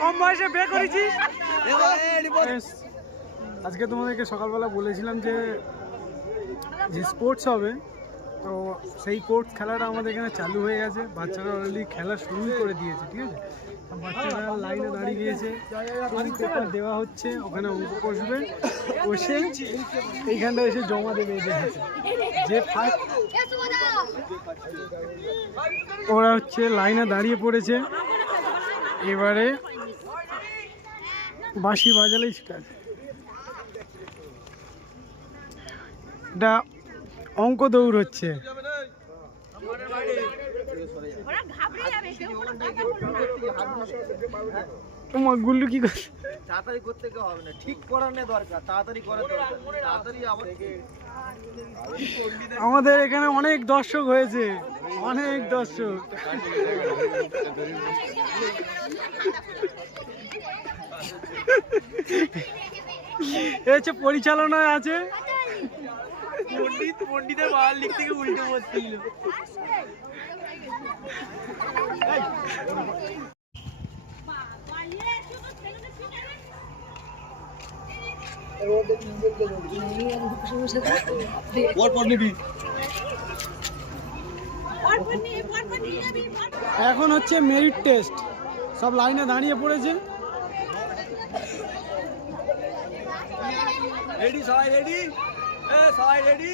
কম বয়সে বিয়ে করেছিস। আজকে তোমাদেরকে সকালবেলা বলেছিলাম যে স্পোর্টস হবে, তো সেই স্পোর্টস খেলাটা আমাদের এখানে চালু হয়ে গেছে। বাচ্চারা অলরেডি খেলা শুরু করে দিয়েছে, ঠিক আছে। বাচ্চারা লাইনে দাঁড়িয়ে গিয়েছে, পেপার দেওয়া হচ্ছে, ওখানে অঙ্ক কষবে, কষে এইখানটা এসে জমা দেবে এদের হাতে। যে ফার্স্ট ওরা হচ্ছে লাইনে দাঁড়িয়ে পড়েছে, এবারে বাঁশি বাজালেই স্টার্ট। এটা অঙ্ক দৌড় হচ্ছে। তোমার গুল্লু কি করছে? তাড়াতাড়ি করতে হবে না, ঠিক করানো দরকার, তাড়াতাড়ি করা দরকার, তাড়াতাড়ি আমাদের এখানে অনেক দর্শক হয়েছে, অনেক দর্শক। এ হচ্ছে পরিচালনায় আছে পণ্ডিতের বাবার লিখ থেকে উল্টে পড়ছিল। এখন হচ্ছে মেরিট টেস্ট, সব লাইনে দাঁড়িয়ে পড়েছে। রেডি, সবাই রেডি, সবাই রেডি,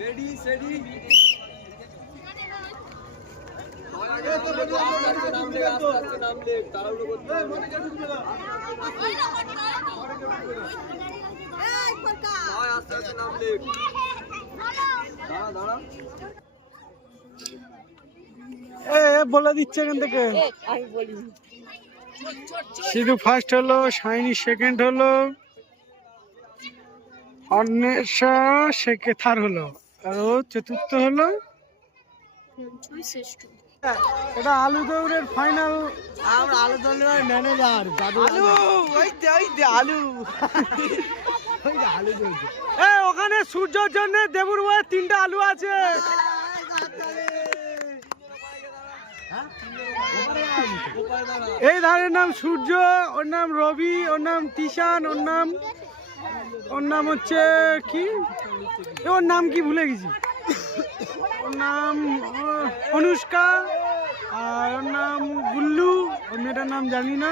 রেডি সেডি। বলে দিচ্ছে এখান থেকে। সিধু ফার্স্ট হলো, শাইনি সেকেন্ড হলো, অন্বেষা থার্ড হলো, আর ও চতুর্থ হলো। এটা আলু দৌড়ের ফাইনাল। আমরা আলু দৌড়ের ম্যানেজার দাদু। আলু ওখানে সূর্যের জন্য দেবুর বয়ে 3টা আলু আছে। এই ধারের নাম সূর্য, ওর নাম রবি, ওর নাম তিশান, ওর নাম হচ্ছে কি, ওর নাম কি ভুলে গেছি, ওর নাম অনুষ্কা, আর ওর নাম গুল্লু, ওর মেয়েটার নাম জানি না।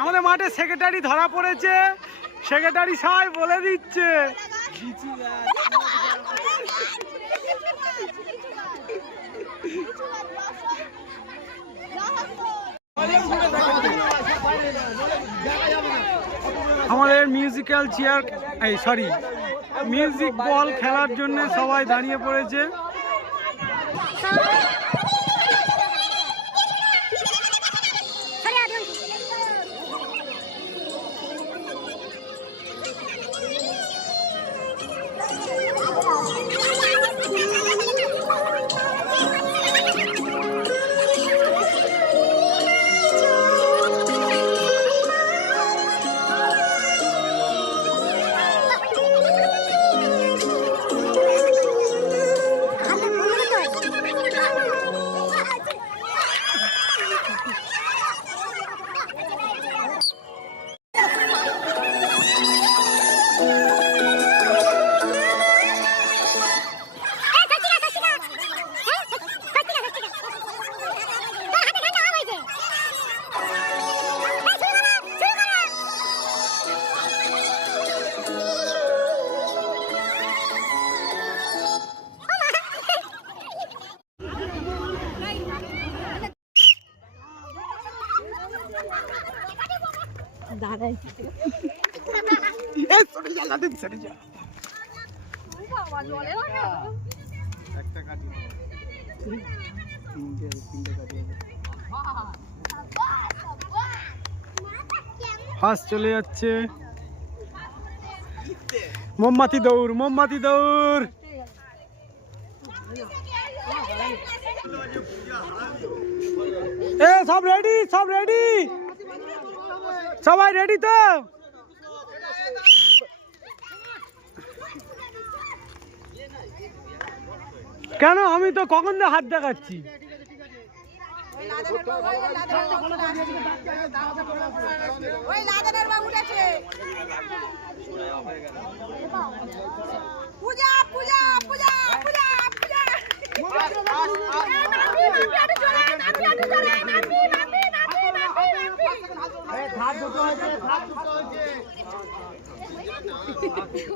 আমাদের মাঠে সেক্রেটারি ধরা পড়েছে, সেক্রেটারি সবাই বলে দিচ্ছে। আমাদের মিউজিক্যাল চেয়ার, মিউজিক বল খেলার জন্য সবাই দাঁড়িয়ে পড়েছে। দাঁড়াই, সরে যা, একটা কাটি তিনটে কাটি ফার্স্ট চলে যাচ্ছে মোমবাতি দৌড় মোমবাতি দৌড় এ সব রেডি সবাই রেডি তো কেন আমি তো কখন দিয়ে হাত দেখাচ্ছি পূজা পূজা পূজা পূজা পূজা